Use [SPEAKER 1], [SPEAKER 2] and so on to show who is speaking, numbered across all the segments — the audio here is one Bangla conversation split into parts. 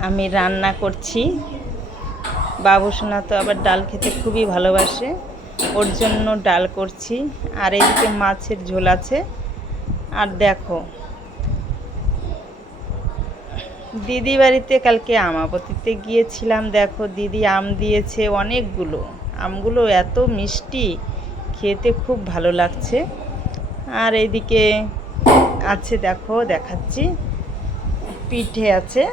[SPEAKER 1] আমি রান্না করছি। বাবুসোনা তো আবার ডাল খেতে খুবই ভালোবাসে। ওর জন্য ডাল করছি। আর এদিকে মাছের ঝোল আছে। আর দেখো, দিদি বাড়িতে কালকে আমাবতীতে গিয়েছিলাম। দেখো, দিদি আম দিয়েছে অনেকগুলো। আমগুলো এত মিষ্টি, খেতে খুব ভালো লাগছে। আর এইদিকে আছে, দেখো, দেখাচ্ছি। পিঠে আছে।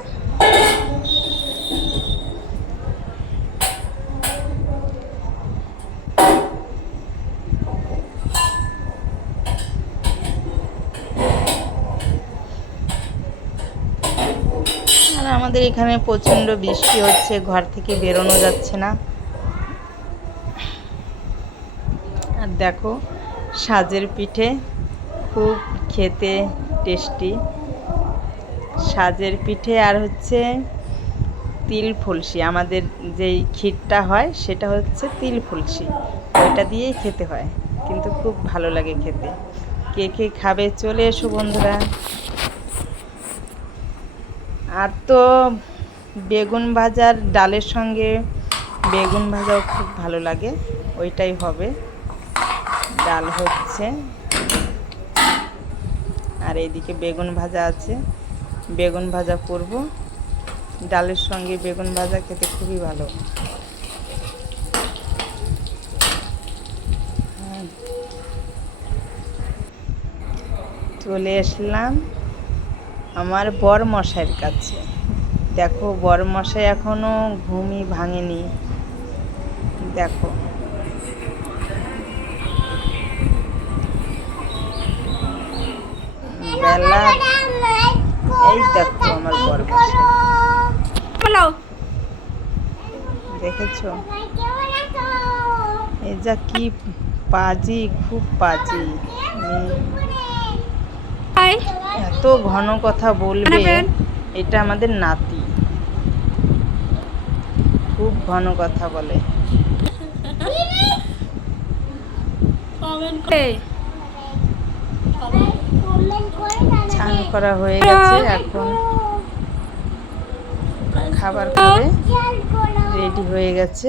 [SPEAKER 1] আর আমাদের এখানে প্রচণ্ড বৃষ্টি হচ্ছে, ঘর থেকে বেরোনো যাচ্ছে না। আর দেখো, সাজের পিঠে খুব খেতে টেস্টি। সাজের পিঠে আর হচ্ছে তিল ফুলসি, আমাদের যেই ক্ষীরটা হয় সেটা হচ্ছে তিল ফুলসি। ওইটা দিয়েই খেতে হয়, কিন্তু খুব ভালো লাগে খেতে। কে কে খাবে চলে এসো বন্ধুরা। আর তো বেগুন ভাজার ডালের সঙ্গে বেগুন ভাজাও খুব ভালো লাগে, ওইটাই হবে। ডাল হচ্ছে। আর এইদিকে বেগুন ভাজা আছে। বেগুন ভাজা করব। ডালের সঙ্গে বেগুন ভাজা খেতে খুবই ভালো। চলে আসলাম। আমার বর মশাইয়ের কাছে। দেখো বর মশাই এখনও ঘুমই ভাঙেনি। দেখো। বেলা এই দেখো আমার বর মশাই দেখেছ? এই যা কি পাজি, খুব পাজি।
[SPEAKER 2] হাই।
[SPEAKER 1] এত ঘন কথা বলবে? এটা আমাদের নাতি। খুব ঘন কথা বলে। স্নান করা হয়ে গেছে এখন। খাবার খাবে রেডি হয়ে গেছে।